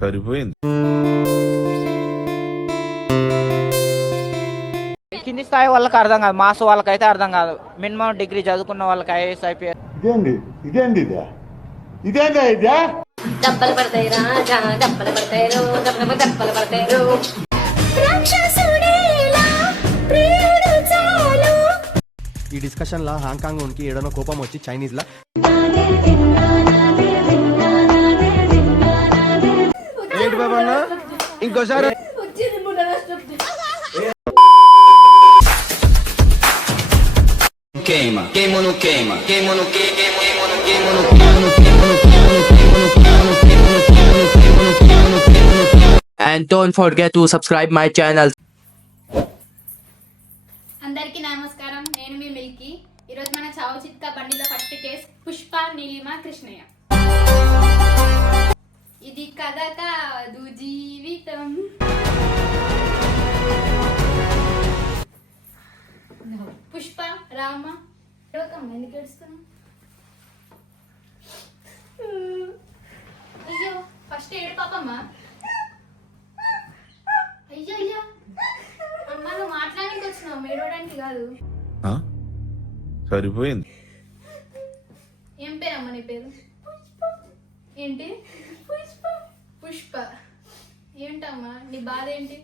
సరిపోయింది. కింది స్థాయి వాళ్ళకి అర్థం కాదు, మాస్ వాళ్ళకైతే అర్థం కాదు. మినిమం డిగ్రీ చదువుకున్న వాళ్ళకి ఐఏఎస్ ఐపీఎస్ దెబ్బలు పడతాయి రాజా, దెబ్బలు పడతాయి రో, దెబ్బలు పడతాయి రో. ఈ డిస్కషన్ లా హాంకాంగ్ ఉనికి ఏడనో కోపం వచ్చి చైనీస్ లా ఏంటి బాబన్న ఇంకోసారి queima, queima no queima, queima no queima, queima no queima no and don't forget to subscribe my channel. అందరికీ నమస్కారం, నేను మీ మిల్కీ. ఈరోజు మన చావు చిత్కా బండిలో ఫస్ట్ కేసు పుష్ప నీలిమ కృష్ణయ్య. ఇది కథ కాదు జీవితం. పుష్ప రామ ఎందుకు ఏడుస్తున్నావు? అయ్యో ఫస్ట్ ఏడు పాపమ్మ. అయ్యో అయ్యో అమ్మ, నువ్వు మాట్లాడానికి వచ్చినావు, ఏడవడానికి కాదు. సరిపోయింది. ఏం పేరమ్మ నీ పేరు? ఏంటి? పుష్ప. పుష్ప ఏంటమ్మా నీ బాధ ఏంటి?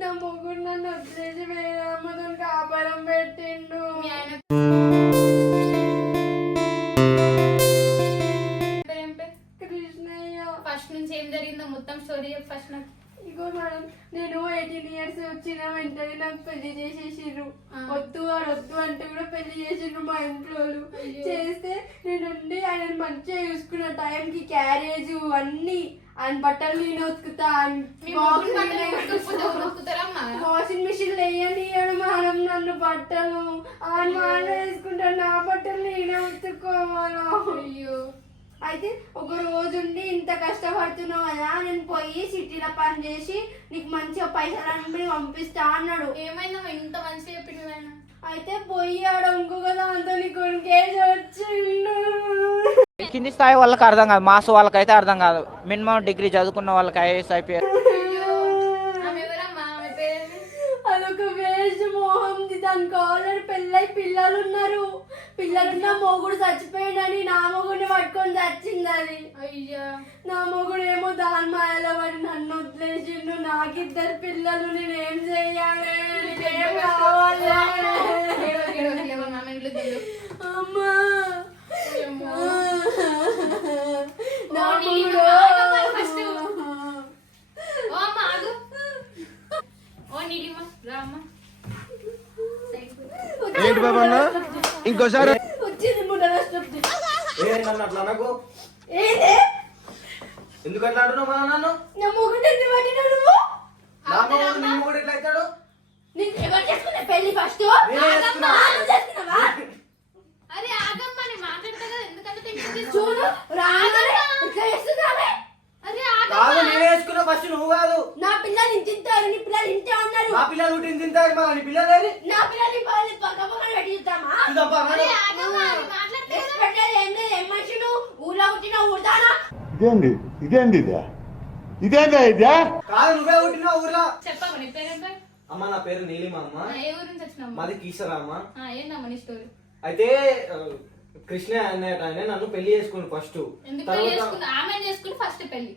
నా మొగుడు నన్ను వదిలేసి వేరే అమ్మతో కాపారం పెట్టిండు. మీ ఆయన కృష్ణయ్య. ఫస్ట్ నుంచి ఏం జరిగిందో మొత్తం స్టోరీ ఫస్ట్ నాకు. ఇగో మేడం, నేను 18 years వచ్చిన వెంటనే నాకు పెళ్లి చేసేసిర్రు. వద్దు అని వద్దు అంటే కూడా పెళ్లి చేసిండ్రు మా ఇంట్లో. చేస్తే నేనుండి ఆయన మంచిగా చూసుకున్న టైంకి క్యారేజ్ అన్ని ఆయన బట్టలు నేను ఉతుకుతా, వాషింగ్ మిషన్ వేయనియడు మేడం నన్ను బట్టలు. ఆయన మాట వేసుకుంటాను, నా బట్టలు నేనే ఉతుక్కోవాలా. అయ్యో. అయితే ఒక రోజుండి ఇంత కష్టపడుతున్నావు కదా, నేను పోయి సిటీలో పని చేసి నీకు మంచిగా పైసలు అన్ని పంపిస్తా అన్నాడు. ఏమైందమ్మా ఇంత మంచిగా చెప్పిండు ఆయన? అయితే పోయాడు ఇంకొక దాంతో నీ కొనుకేసి వచ్చిండు. కింది స్థాయి వాళ్ళకి అర్థం కాదు, మాస్ వాళ్ళకైతే అర్థం కాదు. మినిమం డిగ్రీ చదువుకున్న వాళ్ళకి ఐఏఎస్ ఐపీఎస్. అదొక వేస్ట్ మోహంది. దానికి ఆల్రెడీ పెళ్ళై పిల్లలు ఉన్నారు. పిల్లలున్న మొగుడు చచ్చిపోయాడని నా మొగుడిని పట్టుకొని చచ్చింది అది. అయ్యా. నా మొగుడు ఏమో దాని మాయలో పడి నన్ను వదిలేసిండు. నాకిద్దరు పిల్లలు, నేనేం చెయ్యాలి? నీకేం కావాలి? అమ్మా నా మొగుడు. ఏంటి బాబన్న ఇంకోసారి వచ్చింది ముడ నష్టం. ఎందుకు అట్లా అంటున్నావు మా నన్ను? నా మొగుడు ఎందుకు పట్టినా నువ్వు? నా మొగుడు నీ మొగుడు ఎట్లా అవుతాడు? నీకు ఎవరు చేసుకున్నా పెళ్లి? ఫస్ట్ అరే ఆగమ్మని మాట్లాడతా కదా, ఎందుకంటే చూడు రాగానే ఇట్లా చేస్తున్నావే. అరే కాదు, నేనే వేసుకున్నా ఫస్ట్, నువ్వు కాదు. నా పిల్లలు తింటారు, నీ పిల్లలు ఇంటే ఉన్నారు. నా పిల్లలు పుట్టిన తింటారు, మా నీ పిల్లలు ఏది? నా పిల్లలు పక్క పక్కన పెట్టి చూద్దామా? ఏం లేదు. ఏం మనుషులు ఊర్లో పుట్టిన ఊరుతానా? ఇదేందా కాదు, నువ్వే పుట్టిన ఊర్లో. చెప్పమ్మా నీ పేరు? ఏం పేరు? అమ్మ నా పేరు నీలిమ అమ్మ. ఏ ఊరు నుంచి వచ్చినావు? మాది కీసరామ్మ. ఏందమ్మా నీ స్టోరీ? అయితే కృష్ణ ఆయన నన్ను పెళ్లి చేసుకుని ఫస్ట్. ఎందుకు పెళ్లి చేసుకున్నా? ఆమె చేసుకుని ఫస్ట్ పెళ్లి.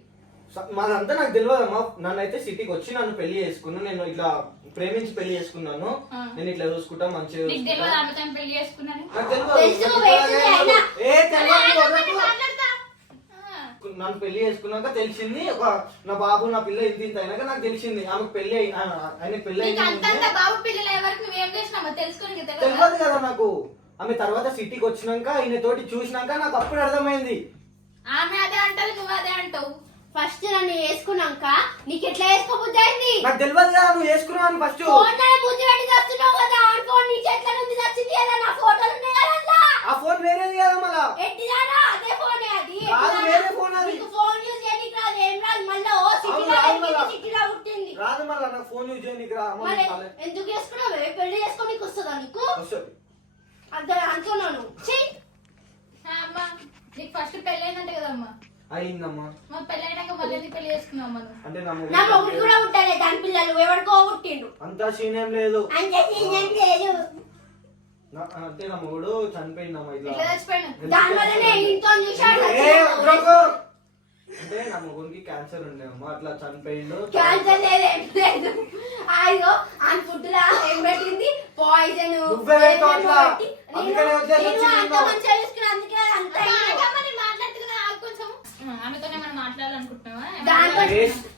మాదంతా నాకు తెలియదమ్మా. నన్ను అయితే సిటీకి వచ్చి నన్ను పెళ్లి చేసుకున్నాను. నేను ఇట్లా ప్రేమించి పెళ్లి చేసుకున్నాను. నేను ఇట్లా చూసుకుంటా మంచిగా. నీకు తెలియదు ఆమె తను పెళ్లి చేసుకున్నాను? నాకు నన్ను పెళ్లి చేసుకున్నాక తెలిసింది. నా బాబు నా పిల్ల ఇంత అయినాక నాకు తెలిసింది ఆమెకు పెళ్లి ఆయన పెళ్లి బాబు పిల్లలు ఎవరికి నువ్వేం చేసినామో తెలుసుకుని తెలియదు కదా నాకు. ఆమె తర్వాత సిటీకి వచ్చినాక ఈయన తోటి చూసినాక నాకు అప్పుడు అర్థమైంది. ఆమె అదే అంటది, నువ్వు అదే అంటావు. ఫస్ట్ నన్ను వేసుకున్నాక నీకు ఎట్లా వేసుకోబుద్ధి అయింది? నాకు తెలియదు కదా నువ్వు వేసుకున్నావు ఫస్ట్. ఫోన్ బుద్ధి పెట్టి చేస్తున్నావు కదా. ఆ ఫోన్ నీ చేతిలో నుంచి వచ్చింది కదా. నా ఫోటోలు ఉన్నాయి కదా. ఆ ఫోన్ వేరేది కదా మళ్ళా. ఎట్టిదానా? అదే ఫోనే అది. వేరే ఫోన్ అది. నీకు ఫోన్ యూజ్ చేయడానికి రాదు, ఏం రాదు. మళ్ళీ ఓ సిటీలో పుట్టింది రాదు. మళ్ళా నాకు ఫోన్ యూజ్ చేయడానికి రా. ఎందుకు చేసుకున్నావు? పెళ్లి చేసుకోనికి వస్తుందా నీకు? అంతే అంటున్నాను. అమ్మా నీకు ఫస్ట్ పెళ్ళైందంటే కదమ్మా. అయిందమ్మా. మా పెళ్లి అయినాక మళ్ళీ ఎందుకు పెళ్లి చేసుకున్నాం మనం? అంటే నా మొగుడు కూడా ఉంటాడే దాని పిల్లలు ఎవరికో పుట్టిండు అంతా సీన్ ఏం లేదు. అంటే నేనేం లేదు అంటే నా మొగుడు చనిపోయిందమ్మా ఇట్లా. ఇట్లా చచ్చిపోయాను. దాని వల్లనే ఇంట్లో చూశాడు ఏ, వద్దుకో. అంటే నా మొగుడికి క్యాన్సర్ ఉండేవమ్మా, అట్లా చనిపోయిండు. క్యాన్సర్ లేదు ఏం లేదు అయ్యో ఆ ఫుడ్ లా ఏం పెట్టింది పాయిజన్ నువ్వే పెట్టావు అట్లా. అందుకనే వదిలేసి వచ్చింది అంత నిన్ను. మంచిగా చూసుకున్నా అందుకే అంత ఆమెతోనే మనం మాట్లాడాలనుకుంటున్నావా? దాంట్లో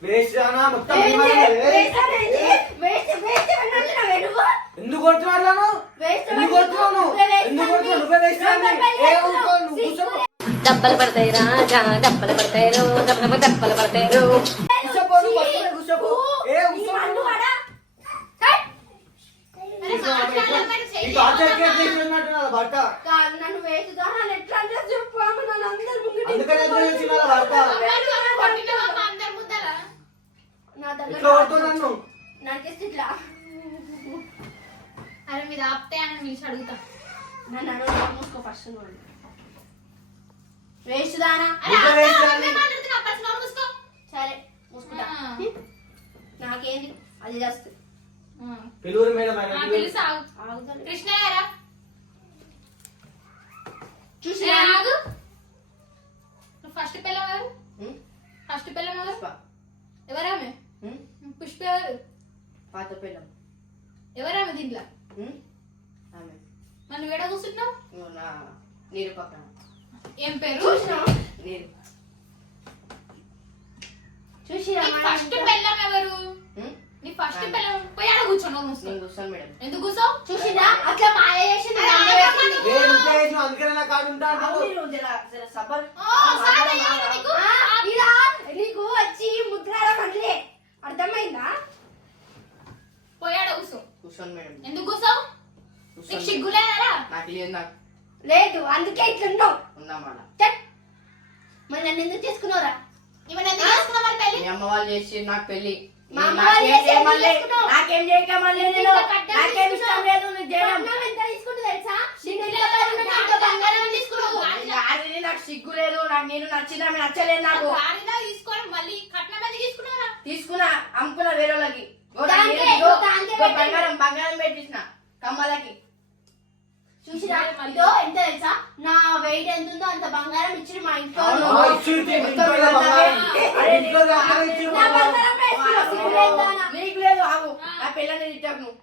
వేస్ట్ రానా మొత్తం వేస్ట్ ఏమైంది? వేస్ట్ వేస్ట్ అన్నట్టు వెనుక ఎందుకు కొడుతున్నాను? వేస్ట్ ఎందుకు కొడుతున్నాను? ఎందుకు కొడుతున్నావు? నువ్వే వేస్ట్ రాని. ఏ ఊరుకో, నువ్వు కూర్చో. దెబ్బలు పడతాయి రాజా దెబ్బలు పడతాయి రో దెబ్బలు పడతాయి రో కూర్చోపో, నువ్వు పక్కనే కూర్చోపో. ఏ కూర్చో. ఈ టార్చర్ కేసు చేసినట్టు నా భర్త. నన్ను వేస్ట్ దాని ఎట్లా అంటే చెప్పు ఆమె నన్ను అందరి ముందు అందుకనే ఎందుకు చేసిన నా భర్త? కొట్టినావా మా అందరి ముద్దలా? నా దగ్గర ఇట్లా కొడుతూ నన్ను. నాకేసి ఇట్లా అరే మీద ఆప్తే అని పిలిచి అడుగుతా. నన్ను అడుగు మూసుకో ఫస్ట్ నువ్వు వేస్ట్ దానా అరే ఇంకా ఆప్తే వేస్ట్ ఆమె రాని. మాట్లాడుతున్నా, ఫస్ట్ నోరు మూసుకో. సరే మూసుకుంటా నాకేంది అది చేస్తుంది పిలువురు మేడం ఆ, ఆయన పిలుసు ఆగు. ఆగుతాను కృష్ణ గారా? చూసి ఏ, ఆగు. నువ్వు ఫస్ట్ పిల్ల ఎవరు? ఫస్ట్ పిల్ల ఎవరు? ఎవరామె? పుష్ప ఎవరు? పాత పిల్లం ఎవరామె దీంట్లో? ఆమె మరి నువ్వు ఎడ కూర్చుంటున్నావు? నా నీరు పక్కన ఏం పేరు? నీరు చూసిరా నీ ఫస్ట్ పిల్లం ఎవరు? నీ ఫస్ట్ పిల్లం పోయి ఆడ కూర్చోను మూసుకో. నేను కూర్చోను మేడం ఎందుకు కూర్చోవు? చూసిరా అట్లా మాయ చేసింది అరే, నన్ను ఆగమ్మా వేసింది. నువ్వు. ఏ నువ్వే చేసినావు, అందుకనే నా కాడు ఉంటా అంటావు. అవును, జర సబ్బర్ ఓ, సాదా అయ్యాలి నీకు? ఇలా నీకు వచ్చి ముద్రాల కట్లే అర్థమైందా పోయి ఆడ కూర్చో. కూర్చోను మేడం ఎందుకు కూర్చోవు? నీకు సిగ్గులేదా? నాకు లేదు నాకు లేదు అందుకే ఇట్లున్నావు ఉందా మాట. మరి నన్ను ఎందుకు చేసుకున్నావురా ఇవన్నీ ఎందుకు చేసుకున్నావు మరి పెళ్లి? మీ అమ్మ వాళ్ళు చేసి నాకు పెళ్లి మా అమ్మ వాళ్ళు చేసి ఎందుకు చేసుకున్నావు? నాకేం చేయక మళ్ళీ నేను ఇంకా కట్నం నాకేం ఇష్టం తీసుకున్నావు. లేదు నువ్వు చేయడం కట్నం ఎంత తీసుకుంటే తెలుసా? నీకు తెలియదు, నాకు బంగారం తీసుకున్నావు. ఆల్రెడీ నాకు సిగ్గు లేదు నాకు నేను నచ్చిన నచ్చలేదు నాకు గాడిలో తీసుకోవడం మళ్ళీ కట్నం ఎంత తీసుకున్నారా? తీసుకున్నా అమ్ముకున్నా వేరే వాళ్ళకి దానికే, ఇగో, దానికే ఇగో పెట్టిండు. బంగారం పెట్టించిన కమ్మలకి చూసిరా ఇదో ఎంత తెలుసా నా వెయిట్ ఎంత ఉందో అంత బంగారం ఇచ్చి మా ఇంట్లో ఆ, ఇచ్చింది, ఇంట్లో బంగారం. ఇంట్లో బంగారం ఇచ్చింది. నా బంగారం వేసుకున్నావు, సిగ్గు లేదా? నీకు లేదు ఆగు నా పిల్లని తిట్టకు నువ్వు.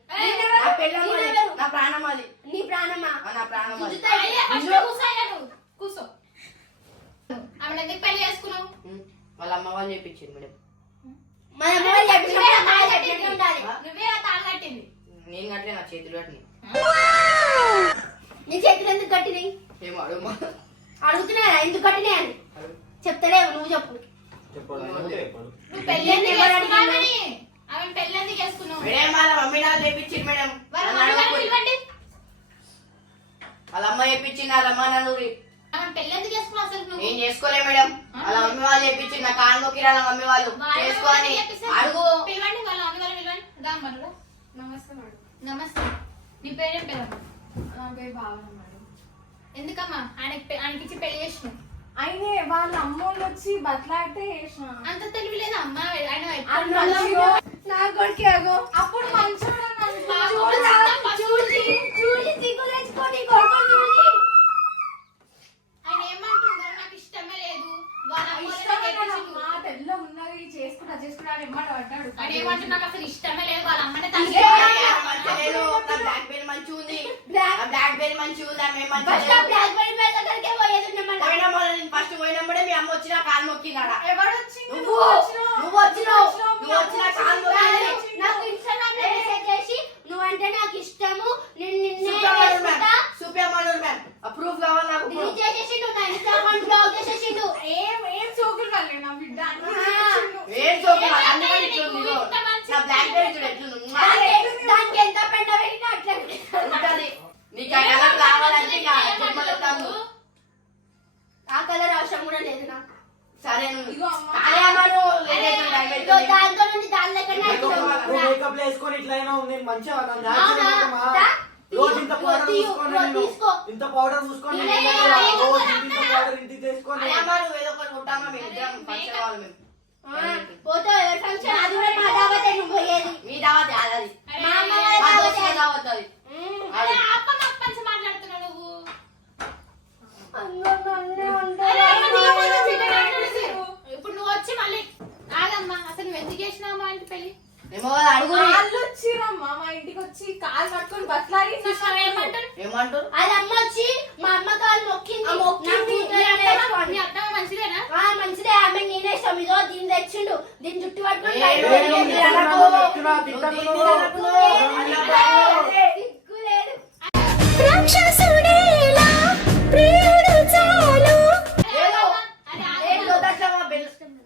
నా పిల్లని అది, నా ప్రాణం అది నీ ప్రాణమా నా ప్రాణం అది అయ్యా, ఫస్ట్ కూర్చోయ్యా నువ్వు. కూర్చో. ఆమెను ఎందుకు పెళ్లి చేసుకున్నావు? వాళ్ళ అమ్మ వాళ్ళు చెప్పించింది మేడం నువ్వే ఆ తాళి కట్టింది. నేను కట్టలే నా చేతులు కట్టినాయి నీ చేతులు ఎందుకు కట్టినాయి ఏమో అడుగు అడుగుతున్నా ఎందుకు కట్టినాయి అని చెప్తలేవు నువ్వు చెప్పు చెప్పాలి, నువ్వే చెప్పాలి. నువ్వు పెళ్లి ఎందుకు చేసుకున్నావని? ఆమెను పెళ్లి ఎందుకు చేసుకున్నావు? మేడం వాళ్ళ మమ్మీ నాకు చెప్పించింది మేడం వాళ్ళ నన్ను మమ్మీ వాళ్ళని అడగకూడదు. పిలవండి. వాళ్ళ అమ్మ చెప్పించింది వాళ్ళ అమ్మ నన్ను ఆమెను పెళ్లి ఎందుకు చేసుకున్నావు అసలు నువ్వు? నేను చేసుకోలే మేడం వాళ్ళ మమ్మీ వాళ్ళు చెప్పించింది నా కాను మొక్కిరా వాళ్ళ మమ్మీ వాళ్ళు వాళ్ళ చేసుకోని మమ్మీ చెప్పేసారు. అడుగు పిలవండి, వాళ్ళ మమ్మీ వాళ్ళని పిలవండి. రా అమ్మను, రా. నమస్తే. నీ పేరేం పేరు? నా పేరు భావన మేడం. ఎందుకమ్మా ఆయనకి ఇచ్చి పెళ్లి చేసినావు? అయినే వాళ్ళ అమ్మోళ్ళు వచ్చి బతలాడితే చేసిన అంత తెలివి లేదా అమ్మా? ఆయన నా కొడుకు ఆగు అప్పుడు మంచోడు చూసి సిగ్గు తెచ్చుకో నీ కొడుకు చూసి ఆయన ఏమంటుందో నాకు ఇష్టమే లేదు. వాళ్ళ అమ్మోళ్ళని చేపించిండు. తెల్ల ఉన్నది చేసుకుంటా అని ఎమ్మట పడ్డాడు. ఆయన ఏమంటుంది నాకు అసలు ఇష్టమే లేదు. వాళ్ళ అమ్మనే మంచిలేదు నా బ్లాక్ బెర్రీ మంచిగా ఉంది నా బ్లాక్ బెర్రీ మంచిగా ఉంది ఆమె మంచిగా ఫస్ట్ పోయినప్పుడే మీ అమ్మ వచ్చి నా కాలు మొక్కిందాడా ఎవడు వచ్చింది? నువ్వు వచ్చినావు నువ్వు వచ్చిన కాలు మొక్కింది నాకు ఇన్స్టాగ్రామ్ లో మెసేజ్ చేసి నువ్వంటే నాకు ఇష్టము నిన్నే సూపర్ మ్యామ్ ప్రూఫ్ కావాలి నాకు డిలీట్ చేసేసిండు నా ఇన్స్టాగ్రామ్ బ్లాక్ చేసేసిండు ఏం సోకులు కలే నా బిడ్డ అన్ని ఏం చూపు అందుకని ఇట్లుంది ఇగో. నా బ్లాక్ బెర్రీ చూడు ఎట్లుంది దానికి ఎంత పెంట పెట్టినా అట్లా ఉంటది. నీకు ఆ కలర్ కావాలంటే ఇక జన్మలో తాను. ఆ కలర్ అవసరం కూడా లేదు నాకు సరే నువ్వు ఇగో అమ్మ. కానీ అమ్మ నువ్వు లేదేదో టైం ఇదో పెట్టుకొని. దాంతో నుండి దాని లెక్కనే నువ్వు మేకప్ వేసుకొని ఇట్లా అయినా నేను మంచిగా నన్ను అవునా? యాక్చువల్గా మా దా? రోజు ఇంత పౌడర్ తీసుకో, పూసుకొని తీసుకో, నేను తీసుకో. ఇంత పౌడర్ పూసుకొని నేనే నేను వేసుకోను. రోజు ఇంత పౌడర్ ఇంత తీసుకొని అరే అమ్మ నువ్వు ఏదో ఒకటి ఉంటా పోతామా మేము ఇద్దరం ఫంక్షన్ వాళ్ళు మేము పోతావు ఎవరి ఫంక్షన్ అది కూడా మా దావతే నువ్వు పోయేది మీ దావత్ అది మా అమ్మ వాళ్ళ దావతే. దావత్ అది అరే అప్పమ్మ పంచి మాట్లాడుతున్నావు నువ్వు. ఇప్పుడు నువ్వు వచ్చి మళ్ళీ ఆగమ్మా, అసలు నువ్వు ఎందుకు చేసినావు మా ఇంటి పెళ్లి? ఏమో అడుగు వాళ్ళు వచ్చిరమ్మా మా ఇంటికి వచ్చి కాలు పట్టుకొని బట్లాడి ఏమంటారు? ఏమంటారు అది అమ్మ వచ్చి మా అమ్మ కాలు మొక్కింది. మీ అత్తమ్మ మంచిదేనా? మంచిదే ఆమె నేనే ఇష్టం. ఇదో దీన్ని తెచ్చిండు, దీన్ని జుట్టు పట్టుకొని సిగ్గు లేదు.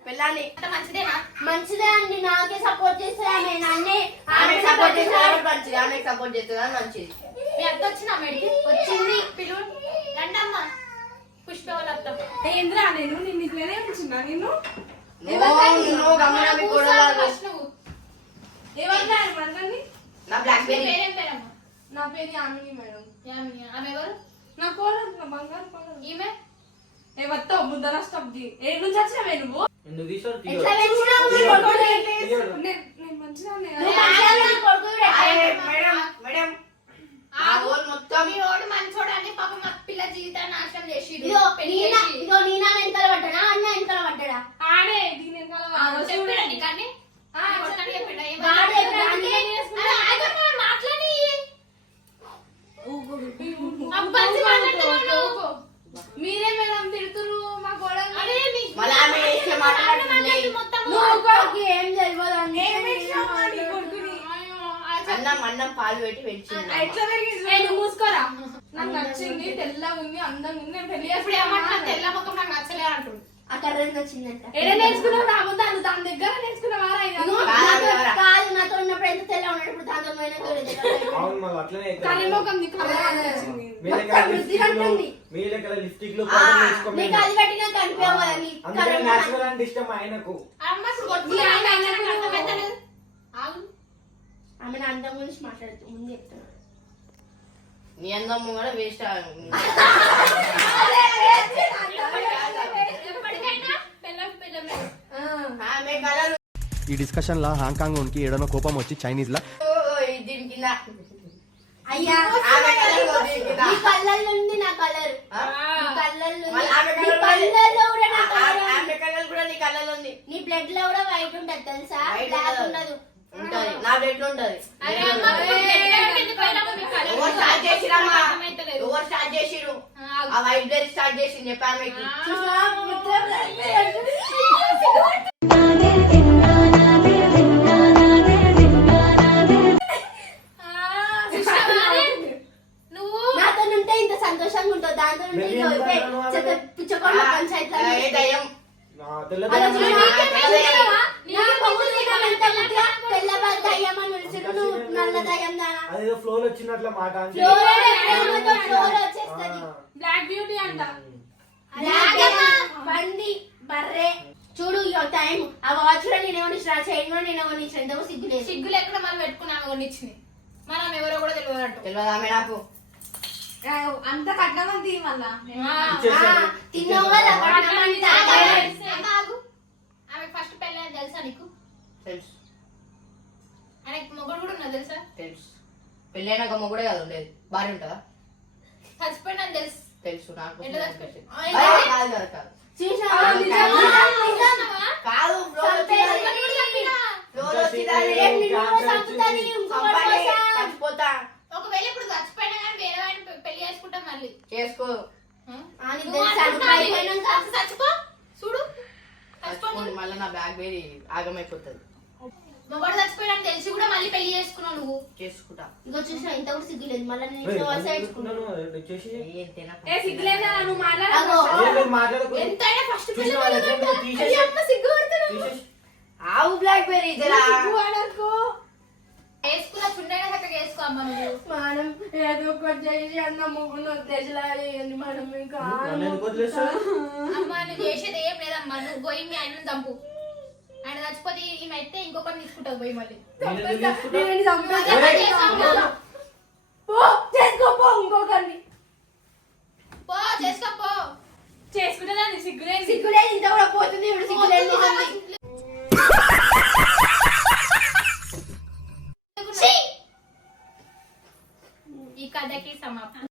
పిల్లని మంచిదేనా? మంచిదే అండి, నాకే సపోర్ట్ చేస్తే ఆమె నన్నే ఆమె సపోర్ట్ చేసేది మంచిది, ఆమె సపోర్ట్ చేసేది మంచిది. మీ అత్త వచ్చిన మేడికి వచ్చింది. పిలువు రండమ్మా. పుష్ప వాళ్ళ అత్త. ఏంద్రా నేను నిన్ను ఇట్లనే ఉంచున్నా నిన్ను నువ్వు గమనం కూడా ఫస్ట్ నువ్వు. ఏమన్నారు మనల్ని? నా బ్లాక్ నీ బెర్రీ పేరేం పేరమ్మా? నా పేరు యామిని మేడం. యామిని. ఆమె ఎవరు? నా కోడలు, నా బంగారు కోడలు. ఈమె ఏమత్తావు ముద్దల స్టబ్ది ఏ నుంచి వచ్చినావే నువ్వు? ఎందుకు తీసారు ఎట్లా పెంచినావు మీ కొడుకుని? నేను మంచిగానే నువ్వు మంచిగా నీ కొడుకుని ఎట్లా మేడం మేడం ఆ ఓల్ మొత్తం మీ వాడు మంచోడు అని పాపం మా పిల్ల జీవితాన్ని నాశనం చేసి ఇదో నీనా వెనకాల పడ్డాడా అన్న వెనకాల పడ్డాడా? ఆడే దీని వెనకాల చెప్పండి కానీ వాడు ఎక్కడానికి మాట్లాడి మాట్లాడుతున్నావు. మీరే మేడం తిడుతురు మా కోడలు. మళ్ళీ ఆమె వేసే మాట్లాడుతుంది నువ్వు కొడుకు ఏం తెలియదు అన్నీ. అన్నం అన్నం పాలు పెట్టి పెంచింది ఎట్లా పెరిగింది? నువ్వు మూసుకోరా. నాకు నచ్చింది, తెల్లగా ఉంది, అందంగా ఉంది, నేను పెళ్లి ఇప్పుడు ఏమంటున్నా తెల్ల ముఖం నాకు నచ్చలే అంటుంది. అక్కడ వచ్చిందంట. ఎడ నేర్చుకున్నావు నా ముందు అది దాని దగ్గర నేర్చుకున్నావారా? కాదు నాతో ఉన్నప్పుడు ఎంత తెల్ల ఉన్నాడు, ఇప్పుడు దాంతో అవును మళ్ళీ అట్లనే కానీ ముఖం నీకు నచ్చింది. మీ దగ్గర లిప్స్టిక్ లో నీకు అది పెట్టినా కనిపించవు కదా నీ అందుకే నేచురల్ అంటే ఇష్టం ఆయనకు. అమ్మ ఇప్పుడు కొట్టి అర్థమవుతలేదు. ఆగు. ఆమె నా అందం గురించి మాట్లాడుతూ ముందు చెప్తున్నా. నీ అందం కూడా వేస్ట్ ఎప్పటికైనా పిల్లం పిల్లమే. ఆమె కలర్ ఈ డిస్కషన్ లా హాంకాంగ్ ఉనికి ఏడనో కోపం వచ్చి చైనీస్ లా దీని కింద అయ్యా ఆమె కలర్ దీని కింద నీ కళ్ళల్లో ఉంది నా కలర్. కళ్ళల్లో మళ్ళీ ఆమె నీ కలర్ కళ్ళల్లో కూడా నా కలర్. ఆమె కలర్ కూడా నీ కళ్ళలో ఉంది. నీ బ్లడ్ లో కూడా వైట్ ఉంటది తెలుసా, బ్లాక్ ఉండదు. ఉంటది నా బ్లడ్ లో ఉంటది. అరే అమ్మ ఎందుకు పోయినావు? మీ కళ్ళు ఎవరు స్టార్ట్ చేసిరమ్మా? అర్థమవుతలేదు. ఎవరు స్టార్ట్ చేసిరు? ఆ వైట్ బెర్రీ స్టార్ట్ చేసింది చెప్పి ఆమెకి. చూసావా? మొత్తం black berry. నువ్వు నాతో ఉంటే ఇంత సంతోషంగా ఉంటావు, దాంతో ఉంటే పిచ్చకొండ పంచాయతీ ఏ దయ్యం తెల్ల దయ్యం అని పిలిచిరు, నువ్వు నల్ల దయ్యం దానా? అదేదో ఫ్లోర్ వచ్చినట్ల మాట అంటే ఫ్లోర్ వచ్చేస్తుంది. బ్లాక్ బ్యూటీ అంట. బండి బర్రే చూడు ఇగో టైం. ఆ వాచ్ కూడా నేను కొనిచ్చిన, చైన్ కూడా నేను కొనిచ్చిన. ఎంతకు సిగ్గు లేదు. సిగ్గులు ఎక్కడ మనం పెట్టుకున్నాము కొనిచ్చింది. మనం ఎవరో కూడా తెలియదు అంటూ. తెలియదు ఆమె నాకు. అంత కట్నం అంది మళ్ళా. తిన్నావు కదా కట్నం అంతా. ఆగు. ఆమె ఫస్ట్ పెళ్ళని తెలుసా నీకు? తెలుసు ఆయనకి మొగుడు కూడా ఉన్నా తెలుసా? తెలుసు. పెళ్ళైనాక మొగుడే కదా ఉండేది, భార్య ఉంటుందా? చచ్చిపోయినా తెలుసు. తెలుసు నాకు. ఎట్లా చచ్చిపోయి? కాదు కాదు కాదు చూసావా? కాదు ఫ్లోర్ చచ్చిపోతా. ఒకవేళ ఇప్పుడు చచ్చిపోయినా కానీ వేరే వాడిని పెళ్లి చేసుకుంటాం మళ్ళీ. చేసుకో. చచ్చిపో చూడు. చచ్చిపోండి మళ్ళీ నా బ్యాగ్ వేరి ఆగమైపోతుంది. మొగడు చచ్చిపోయినా తెలిసి కూడా మళ్ళీ పెళ్లి చేసుకున్నావు నువ్వు. చేసుకుంటా. ఇంకో చూసినా ఇంత కూడా సిగ్గు లేదు. మళ్ళీ నేను ఏ సిగ్గులేదా నువ్వు ఎంతైనా ఫస్ట్ సిగ్గు ఆవు బ్లాక్ బెర్రీ జరా వేసుకున్న చుండైనా చక్కగా వేసుకో అమ్మ నువ్వు. మనం ఏదో ఒకటి చేసి అన్న ముగ్గురు ఉద్దేశాలు మనం ఇంకా అమ్మ నువ్వు చేసేది ఏం లేదమ్మా. నువ్వు పోయి మీ ఆయన చంపు. ఆయన చచ్చిపోతే ఈమె అయితే ఇంకొకరిని తీసుకుంటావు పోయి మళ్ళీ. చేసుకోపో ఇంకొకరిని పో చేసుకోపో. చేసుకుంటే సిగ్గులేదు. సిగ్గులేదు ఇంత కూడా పోతుంది ఇప్పుడు సిగ్గులేదు ఈ కథకి సమాప్తం.